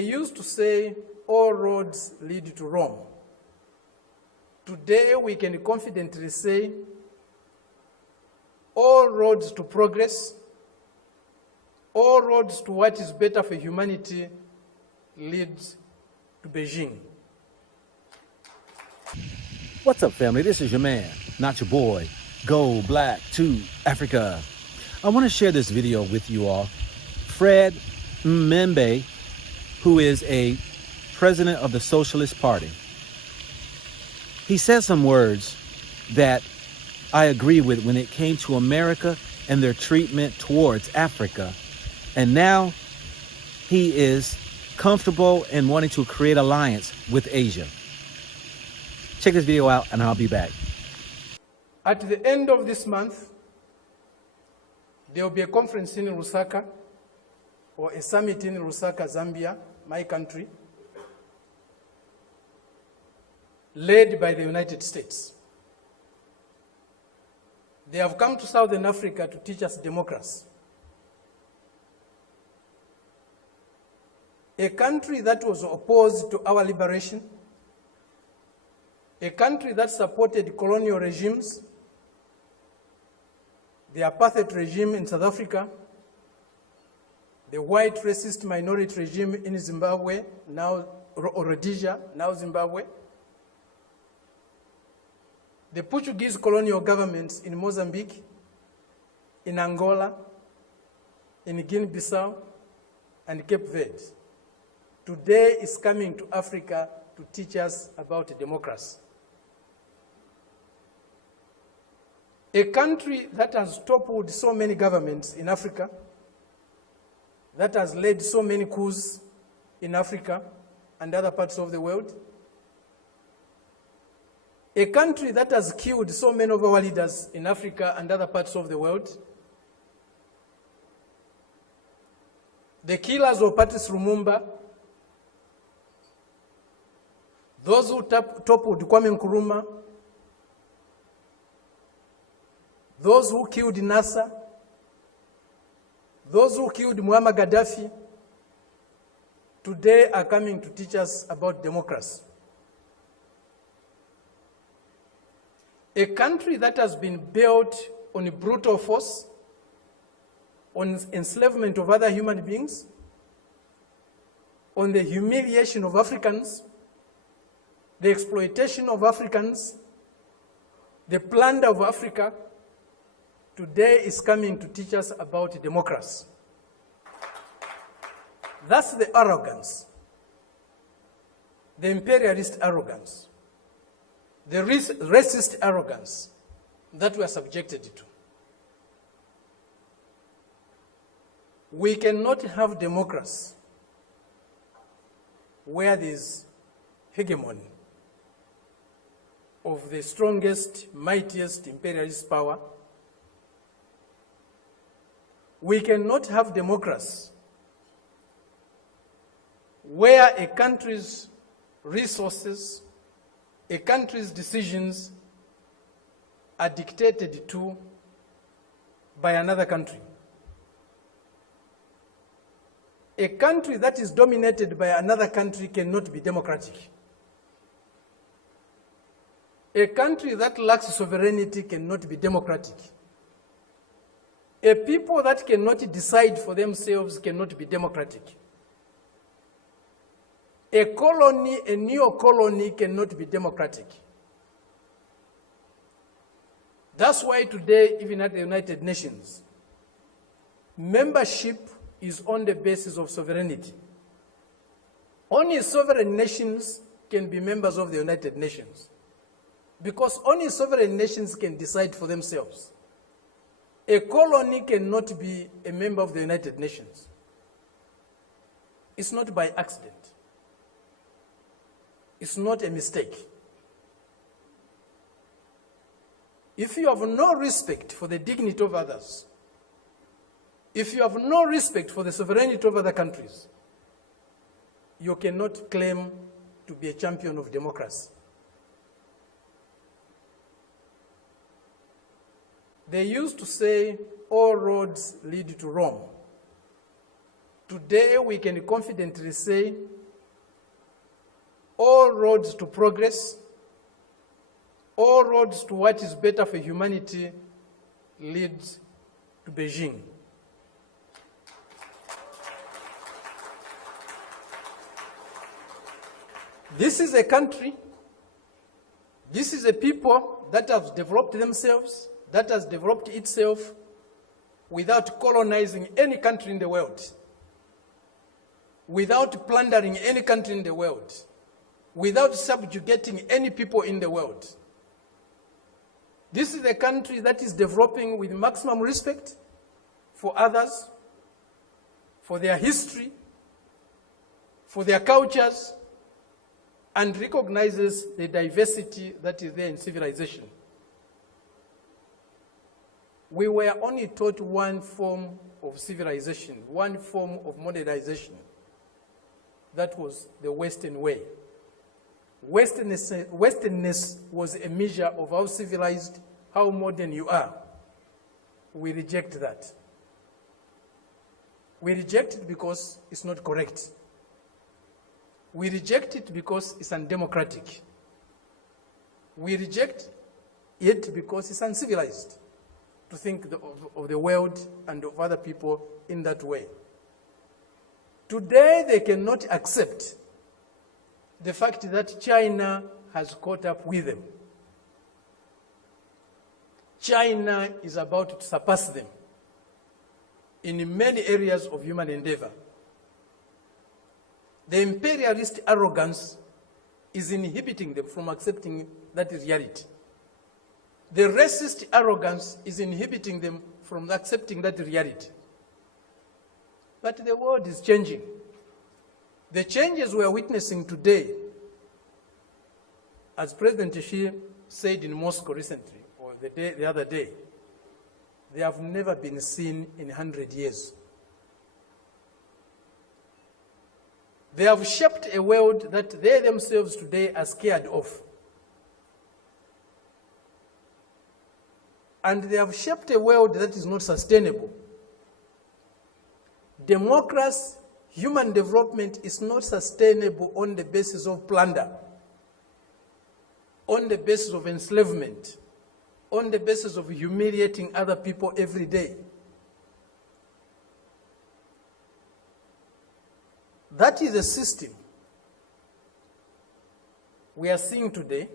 They used to say, all roads lead to Rome. Today, we can confidently say, all roads to progress, all roads to what is better for humanity leads to Beijing. What's up, family? This is your man, not your boy. Go Black to Africa. I want to share this video with you all. Fred Mbembe, who is a president of the Socialist Party, he said some words that I agree with when it came to America and their treatment towards Africa. And now he is comfortable and wanting to create alliance with Asia. Check this video out and I'll be back. At the end of this month, there will be a conference in Lusaka, or a summit in Lusaka, Zambia, my country, led by the United States. They have come to Southern Africa to teach us democracy. A country that was opposed to our liberation, a country that supported colonial regimes, the apartheid regime in South Africa, the white racist minority regime in Zimbabwe, now Rhodesia, now Zimbabwe, the Portuguese colonial governments in Mozambique, in Angola, in Guinea-Bissau, and Cape Verde, today is coming to Africa to teach us about democracy. A country that has toppled so many governments in Africa, that has led so many coups in Africa and other parts of the world, a country that has killed so many of our leaders in Africa and other parts of the world, the killers of Patrice Lumumba, those who toppled Kwame Nkrumah, those who killed Nasser, those who killed Muammar Gaddafi, today are coming to teach us about democracy. A country that has been built on brutal force, on enslavement of other human beings, on the humiliation of Africans, the exploitation of Africans, the plunder of Africa, today is coming to teach us about democracy. That's the arrogance, the imperialist arrogance, the racist arrogance that we are subjected to. We cannot have democracy where there is hegemony of the strongest, mightiest imperialist power. We cannot have democracy where a country's resources, a country's decisions are dictated to by another country. A country that is dominated by another country cannot be democratic. A country that lacks sovereignty cannot be democratic. A people that cannot decide for themselves cannot be democratic. A colony, a neo-colony cannot be democratic. That's why today, even at the United Nations, membership is on the basis of sovereignty. Only sovereign nations can be members of the United Nations, because only sovereign nations can decide for themselves. A colony cannot be a member of the United Nations. It's not by accident. It's not a mistake. If you have no respect for the dignity of others, if you have no respect for the sovereignty of other countries, you cannot claim to be a champion of democracy. They used to say, all roads lead to Rome. Today, we can confidently say all roads to progress, all roads to what is better for humanity lead to Beijing. This is a country, this is a people that have developed themselves, that has developed itself without colonizing any country in the world, without plundering any country in the world, without subjugating any people in the world. This is a country that is developing with maximum respect for others, for their history, for their cultures, and recognizes the diversity that is there in civilization. We were only taught one form of civilization, one form of modernization. That was the Western way. Westernness was a measure of how civilized, how modern you are. We reject that. We reject it because it's not correct. We reject it because it's undemocratic. We reject it because it's uncivilized to think of the world and of other people in that way. Today, they cannot accept the fact that China has caught up with them. China is about to surpass them in many areas of human endeavor. The imperialist arrogance is inhibiting them from accepting that reality. The racist arrogance is inhibiting them from accepting that reality. But the world is changing. The changes we are witnessing today, as President Xi said in Moscow recently, or the other day, they have never been seen in 100 years. They have shaped a world that they themselves today are scared of. And they have shaped a world that is not sustainable. Democracy, human development is not sustainable on the basis of plunder, on the basis of enslavement, on the basis of humiliating other people every day. That is a system we are seeing today,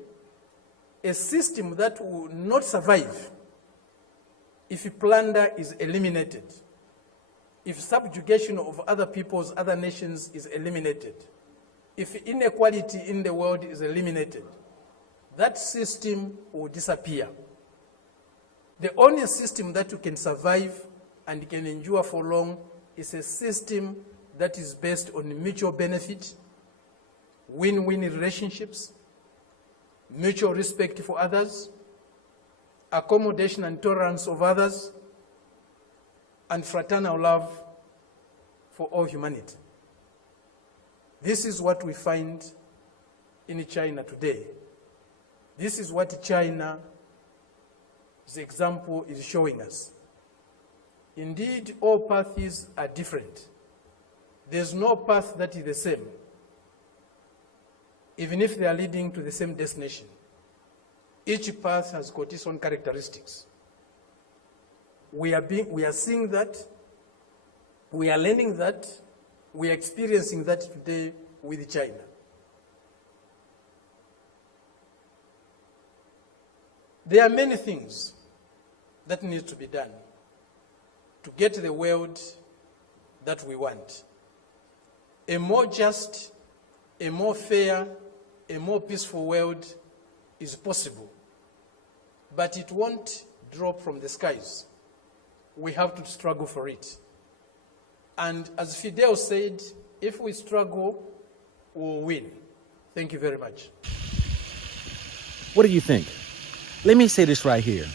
a system that will not survive if plunder is eliminated, if subjugation of other peoples, other nations is eliminated, if inequality in the world is eliminated. That system will disappear. The only system that you can survive and can endure for long is a system that is based on mutual benefit, win-win relationships, mutual respect for others, accommodation and tolerance of others, and fraternal love for all humanity. This is what we find in China today. This is what China's example is showing us. Indeed, all paths are different. There's no path that is the same, even if they are leading to the same destination. Each path has got its own characteristics. We are seeing that, we are learning that, we are experiencing that today with China. There are many things that need to be done to get the world that we want. A more just, a more fair, a more peaceful world is possible, but it won't drop from the skies. We have to struggle for it. And as Fidel said, if we struggle, we'll win. Thank you very much. What do you think? Let me say this right here.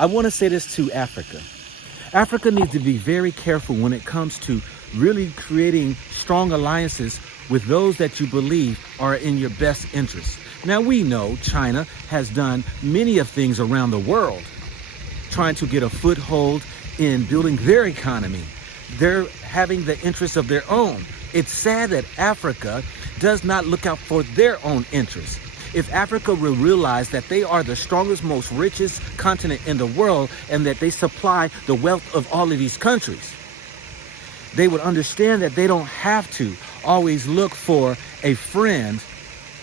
I want to say this to Africa. Africa needs to be very careful when it comes to really creating strong alliances with those that you believe are in your best interest. Now, we know China has done many of things around the world, trying to get a foothold in building their economy, they're having the interests of their own. It's sad that Africa does not look out for their own interests. If Africa will realize that they are the strongest, most richest continent in the world and that they supply the wealth of all of these countries, they would understand that they don't have to always look for a friend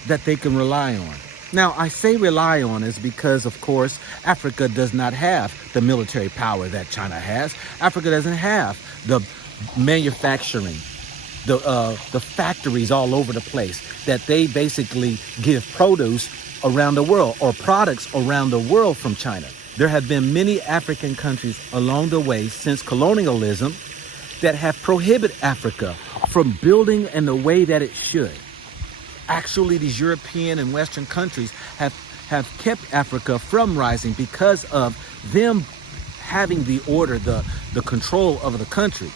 that they can rely on. Now, I say rely on is because, of course, Africa does not have the military power that China has. Africa doesn't have the manufacturing, the factories all over the place that they basically give produce around the world or products around the world from China. There have been many African countries along the way since colonialism that have prohibited Africa from building in the way that it should. Actually, these European and Western countries have kept Africa from rising because of them having the order, the control of the country,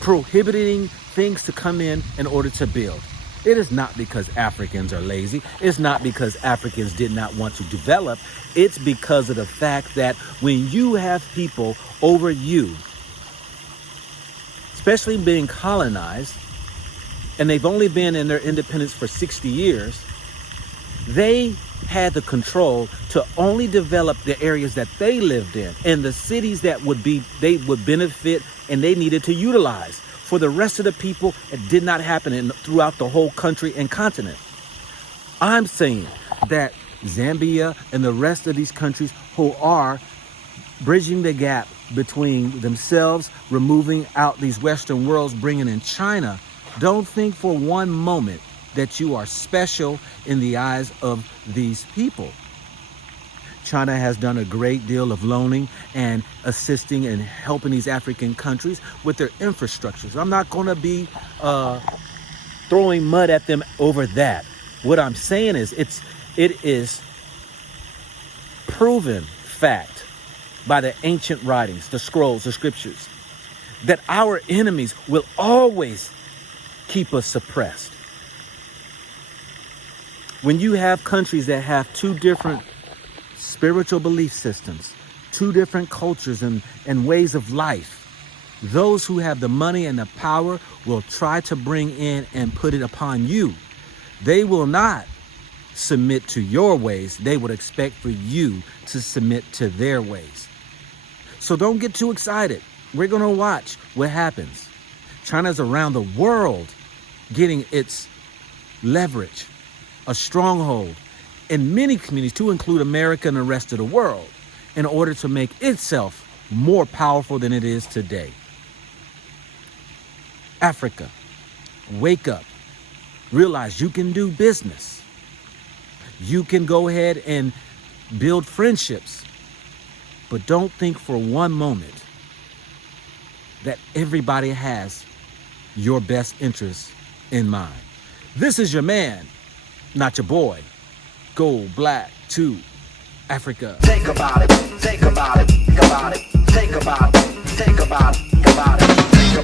prohibiting things to come in order to build. It is not because Africans are lazy. It's not because Africans did not want to develop. It's because of the fact that when you have people over you, especially being colonized, and they've only been in their independence for 60 years, they had the control to only develop the areas that they lived in and the cities that they would benefit and they needed to utilize. For the rest of the people, it did not happen throughout the whole country and continent. I'm saying that Zambia and the rest of these countries who are bridging the gap between themselves, removing out these Western worlds, bringing in China, don't think for one moment that you are special in the eyes of these people. China has done a great deal of loaning and assisting and helping these African countries with their infrastructures. I'm not going to be throwing mud at them over that. What I'm saying is it is proven fact by the ancient writings, the scrolls, the scriptures, that our enemies will always keep us suppressed. When you have countries that have two different spiritual belief systems, two different cultures and ways of life, those who have the money and the power will try to bring in and put it upon you. They will not submit to your ways. They would expect for you to submit to their ways. So don't get too excited. We're going to watch what happens. China's around the world getting its leverage, a stronghold in many communities, to include America and the rest of the world, in order to make itself more powerful than it is today. Africa, wake up. Realize you can do business. You can go ahead and build friendships. But don't think for one moment that everybody has your best interests in mind. This is your man, not your boy. Go black to Africa. Think about it, think about it, think about it, think about it, think about it, think about it.